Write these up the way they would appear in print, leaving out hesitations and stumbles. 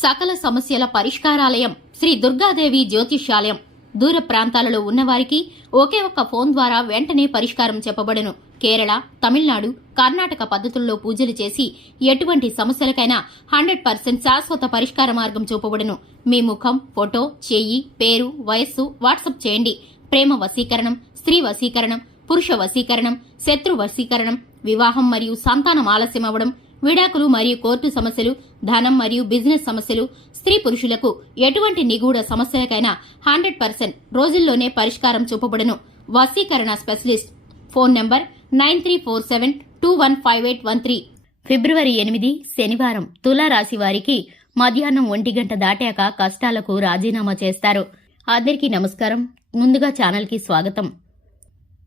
సకల సమస్యల పరిష్కారాలయం శ్రీ దుర్గాదేవి జ్యోతిష్యాలయం. దూర ప్రాంతాలలో ఉన్నవారికి ఒకే ఒక్క ఫోన్ ద్వారా వెంటనే పరిష్కారం చెప్పబడును. కేరళ, తమిళనాడు, కర్ణాటక పద్ధతుల్లో పూజలు చేసి ఎటువంటి సమస్యలకైనా 100% శాశ్వత పరిష్కార మార్గం చూపబడును. మీ ముఖం, ఫోటో, చెయ్యి, పేరు, వయస్సు వాట్సాప్ చేయండి. ప్రేమ వశీకరణం, స్త్రీ వశీకరణం, పురుష వశీకరణం, శత్రు వశీకరణం, వివాహం మరియు సంతానం ఆలస్యం అవ్వడం, విడాకులు మరియు కోర్టు సమస్యలు, ధనం మరియు బిజినెస్ సమస్యలు, స్త్రీ పురుషులకు ఎటువంటి నిగూఢ సమస్యలకైనా 100% రోజుల్లోనే పరిష్కారం చూపబడును. వశీకరణ స్పెషలిస్ట్. Phone number 9347215813. ఫిబ్రవరి 8 శనివారం తులారాశి వారికి మధ్యాహ్నం 1 గంట దాటాక కష్టాలకు రాజీనామా చేస్తారు. అందరికీ నమస్కారం. ముందుగా ఛానల్కి స్వాగతం.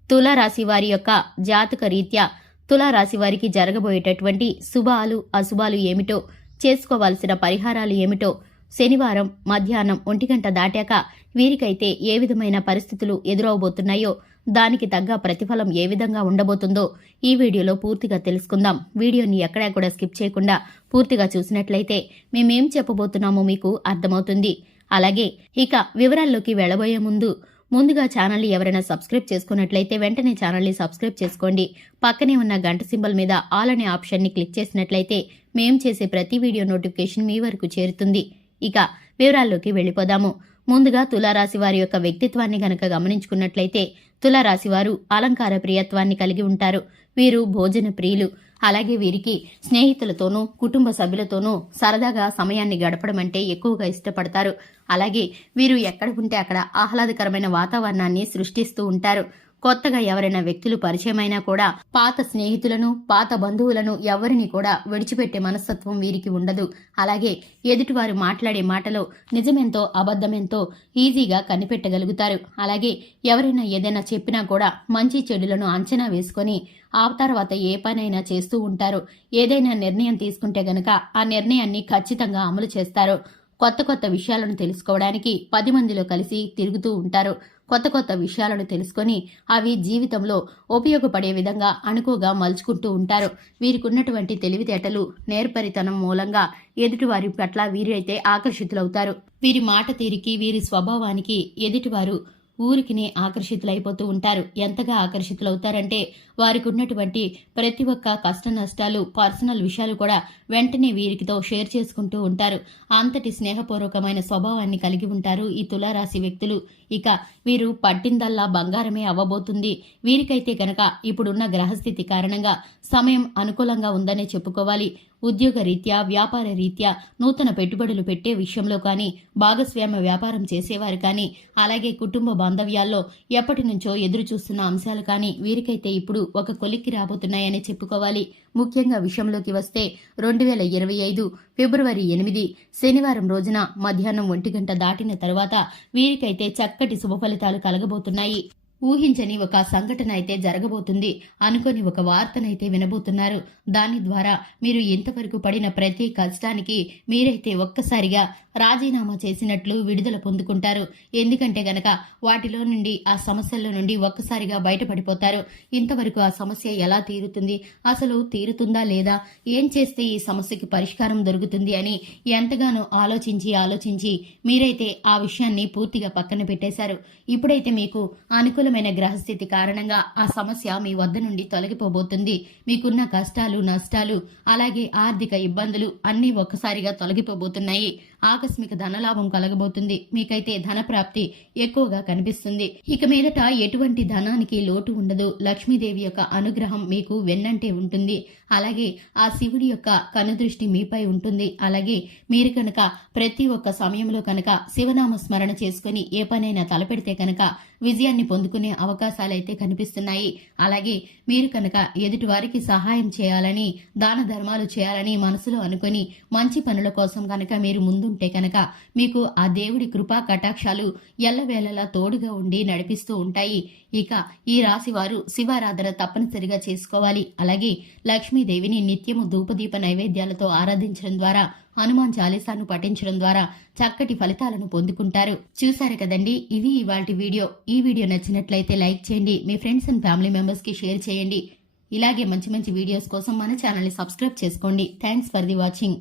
తులారాశి వారి యొక్క జాతక రీత్యా తులారాశి వారికి జరగబోయేటటువంటి శుభాలు అశుభాలు ఏమిటో, చేసుకోవాల్సిన పరిహారాలు ఏమిటో, శనివారం మధ్యాహ్నం 1 గంట దాటాక వీరికైతే ఏ విధమైన పరిస్థితులు ఎదురవబోతున్నాయో, దానికి తగ్గ ప్రతిఫలం ఏ విధంగా ఉండబోతుందో ఈ వీడియోలో పూర్తిగా తెలుసుకుందాం. వీడియోని ఎక్కడా కూడా స్కిప్ చేయకుండా పూర్తిగా చూసినట్లయితే మేమేం చెప్పబోతున్నామో మీకు అర్థమవుతుంది. అలాగే ఇక వివరాల్లోకి వెళ్లబోయే ముందుగా ఛానల్ని ఎవరైనా సబ్స్క్రైబ్ చేసుకున్నట్లయితే వెంటనే ఛానల్ని సబ్స్క్రైబ్ చేసుకోండి. పక్కనే ఉన్న గంట సింబల్ మీద ఆల్ అనే ఆప్షన్ని క్లిక్ చేసినట్లయితే మేం చేసే ప్రతి వీడియో నోటిఫికేషన్ మీ వరకు చేరుతుంది. ఇక వివరాల్లోకి వెళ్లిపోదాము. ముందుగా తులారాశి వారి యొక్క వ్యక్తిత్వాన్ని గనక గమనించుకున్నట్లయితే తులారాశి వారు అలంకార ప్రియత్వాన్ని కలిగి ఉంటారు. వీరు భోజన ప్రియులు. అలాగే వీరికి స్నేహితులతోనూ కుటుంబ సభ్యులతోనూ సరదాగా సమయాన్ని గడపడం అంటే ఎక్కువగా ఇష్టపడతారు. అలాగే వీరు ఎక్కడ ఉంటే అక్కడ ఆహ్లాదకరమైన వాతావరణాన్ని సృష్టిస్తూ ఉంటారు. కొత్తగా ఎవరైనా వ్యక్తులు పరిచయమైనా కూడా పాత స్నేహితులను, పాత బంధువులను ఎవరిని కూడా విడిచిపెట్టే మనస్తత్వం వీరికి ఉండదు. అలాగే ఎదుటివారు మాట్లాడే మాటలో నిజమెంతో అబద్ధమెంతో ఈజీగా కనిపెట్టగలుగుతారు. అలాగే ఎవరైనా ఏదైనా చెప్పినా కూడా మంచి చెడులను అంచనా వేసుకొని ఆ తర్వాత ఏ పనైనా చేస్తూ ఉంటారు. ఏదైనా నిర్ణయం తీసుకుంటే గనక ఆ నిర్ణయాన్ని ఖచ్చితంగా అమలు చేస్తారు. కొత్త కొత్త విషయాలను తెలుసుకోవడానికి 10 మందిలో కలిసి తిరుగుతూ ఉంటారు. కొత్త కొత్త విషయాలను తెలుసుకొని అవి జీవితంలో ఉపయోగపడే విధంగా అనుకుగా మలుచుకుంటూ ఉంటారు. వీరికి ఉన్నటువంటి తెలివితేటలు, నేర్పరితనం మూలంగా ఎదుటివారి పట్ల వీరైతే ఆకర్షితులవుతారు. వీరి మాట తీరికి, వీరి స్వభావానికి ఎదుటివారు ఊరికినే ఆకర్షితులైపోతూ ఉంటారు. ఎంతగా ఆకర్షితులవుతారంటే వారికి ఉన్నటువంటి ప్రతి ఒక్క కష్ట నష్టాలు, పర్సనల్ విషయాలు కూడా వెంటనే వీరికితో షేర్ చేసుకుంటూ ఉంటారు. అంతటి స్నేహపూర్వకమైన స్వభావాన్ని కలిగి ఉంటారు ఈ తులారాశి వ్యక్తులు. ఇక వీరు పట్టిందల్లా బంగారమే అవ్వబోతుంది. వీరికైతే గనక ఇప్పుడున్న గ్రహస్థితి కారణంగా సమయం అనుకూలంగా ఉందనే చెప్పుకోవాలి. ఉద్యోగ రీత్యా, వ్యాపార రీత్యా నూతన పెట్టుబడులు పెట్టే విషయంలో కానీ, భాగస్వామ్య వ్యాపారం చేసేవారు కానీ, అలాగే కుటుంబ బాంధవ్యాల్లో ఎప్పటి నుంచో ఎదురు చూస్తున్న అంశాలు కానీ వీరికైతే ఇప్పుడు ఒక కొలిక్కి రాబోతున్నాయని చెప్పుకోవాలి. ముఖ్యంగా విషయంలోకి వస్తే 2025 ఫిబ్రవరి 8 శనివారం రోజున మధ్యాహ్నం 1 గంట దాటిన తర్వాత వీరికైతే చక్కటి శుభ ఫలితాలు కలగబోతున్నాయి. ఊహించని ఒక సంఘటన అయితే జరగబోతుంది. అనుకోని ఒక వార్తనైతే వినబోతున్నారు. దాని ద్వారా మీరు ఇంతవరకు పడిన ప్రతి కష్టానికి మీరైతే ఒక్కసారిగా రాజీనామా చేసినట్లు విడుదల పొందుకుంటారు. ఎందుకంటే గనక వాటిలో నుండి, ఆ సమస్యల్లో నుండి ఒక్కసారిగా బయటపడిపోతారు. ఇంతవరకు ఆ సమస్య ఎలా తీరుతుంది, అసలు తీరుతుందా లేదా, ఏం చేస్తే ఈ సమస్యకి పరిష్కారం దొరుకుతుంది అని ఎంతగానో ఆలోచించి మీరైతే ఆ విషయాన్ని పూర్తిగా పక్కన పెట్టేశారు. ఇప్పుడైతే మీకు అనుకూలమైన గ్రహస్థితి కారణంగా ఆ సమస్య మీ వద్ద నుండి తొలగిపోబోతుంది. మీకున్న కష్టాలు, నష్టాలు, అలాగే ఆర్థిక ఇబ్బందులు అన్నీ ఒక్కసారిగా తొలగిపోబోతున్నాయి. ఆకస్మిక ధనలాభం కలగబోతుంది. మీకైతే ధన ప్రాప్తి ఎక్కువగా కనిపిస్తుంది. ఇక మీదట ఎటువంటి ధనానికి లోటు ఉండదు. లక్ష్మీదేవి యొక్క అనుగ్రహం మీకు వెన్నంటే ఉంటుంది. అలాగే ఆ శివుడి యొక్క కనుదృష్టి మీపై ఉంటుంది. అలాగే మీరు కనుక ప్రతి ఒక్క సమయంలో కనుక శివనామ స్మరణ చేసుకుని ఏ పనైనా తలపెడితే కనుక విజయాన్ని పొందుకునే అవకాశాలైతే కనిపిస్తున్నాయి. అలాగే మీరు కనుక ఎదుటి వారికి సహాయం చేయాలని, దాన ధర్మాలు చేయాలని మనసులో అనుకుని మంచి పనుల కోసం కనుక మీరు ముందుంటే కనుక మీకు ఆ దేవుడి కృపా కటాక్షాలు ఎల్లవేళలా తోడుగా ఉండి నడిపిస్తూ ఉంటాయి. ఇక ఈ రాశి వారు శివారాధన తప్పనిసరిగా చేసుకోవాలి. అలాగే లక్ష్మీదేవిని నిత్యము ధూపదీప నైవేద్యాలతో ఆరాధించడం ద్వారా, హనుమాన్ చాలీసాను పఠించడం ద్వారా చక్కటి ఫలితాలను పొందుకుంటారు. చూశారు కదండి, ఇది ఇవాల్టి వీడియో. ఈ వీడియో నచ్చినట్లయితే లైక్ చేయండి, మీ ఫ్రెండ్స్ అండ్ ఫ్యామిలీ మెంబర్స్ కి షేర్ చేయండి. ఇలాగే మంచి మంచి వీడియోస్ కోసం మన ఛానల్ ని సబ్స్క్రైబ్ చేసుకోండి. Thanks for the watching.